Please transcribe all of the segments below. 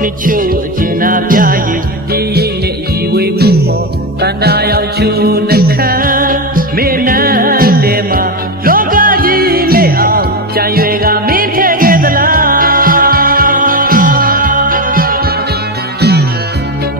နှစ်ချို့အကျဉ်းနာပြရင်ဒီရိပ်နဲ့အီဝေးမှုမောတန်တာရောက်ချို့နှခမ်းမင်းနန်းတဲမှာလောကကြီးမေ့အောင်ကြံရွယ်ကမင်းထည့်ခဲ့သလား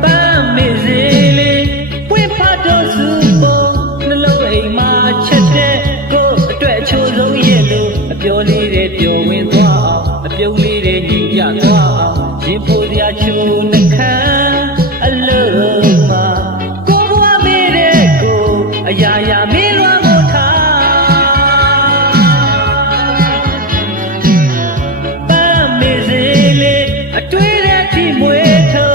ပန်းမေစေလေးပွင့်ဖတ်တော်စုပုံနှလုံးအိမ်မှာချက်တဲ့ကိုအတွက်ချို့ဆုံးရဲ့လို့အပြောလေးတွေပျော်ဝင်သွားအောင်အပြုံးလေးတွေညီကြသွားအောင်ရင်ဖို့စရာချို့နှခမ်းအလုံးမှာကိုဘွားမေးတဲ့ကိုအရာရာမင်းလွှမ်းမို့ထားပန်းမေစေလေးအတွေ့တဲ့ထိမွေးထုံ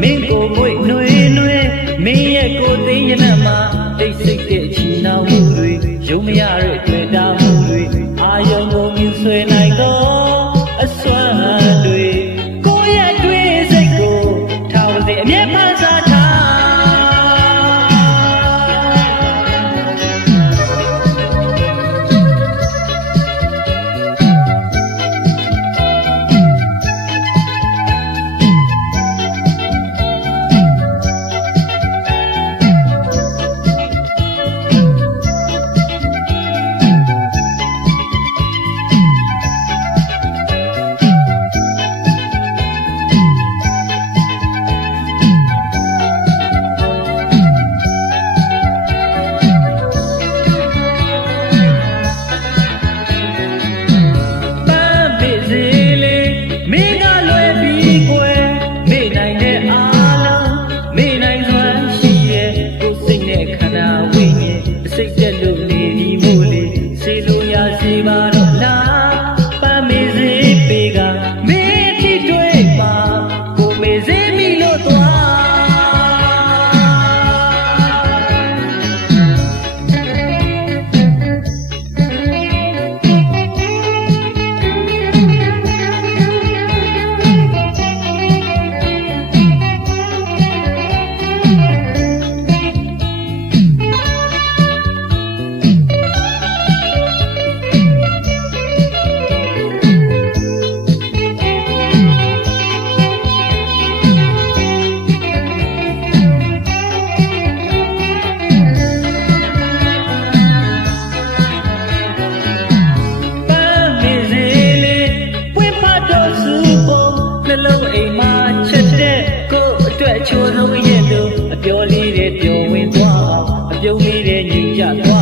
မင်းကိုမွေ့နှွေနှွေမင်းရဲ့ကိုသိရနမှာတိတ်ဆိတ်တဲ့ချီနှောင်မှုတွေရုံမရတဲ့တွေ့တာမှုတွေအာယုံကိုမြူဆွေနိုင်တော့အစွမ်းတွေကိုရဲ့တွေ့စိတ်ကိုထားဝစေအမြဲဖန်ဆာထားစိတ်တက်လို့နေဒီမို့လေစေလို့ရစေပါတော့လားပန်းမေစေပေကမင်းထိတွေ့ပါကိုမေစေမိလို့သွားနှလုံးအိမ်မှာချက်တဲ့ကိုအတွက်ချိုးဆုံးရဲ့လို့အပြောလေးတွေပျော်ဝင်သွားအောင်အပြုံးလေးတွေညီကြသွား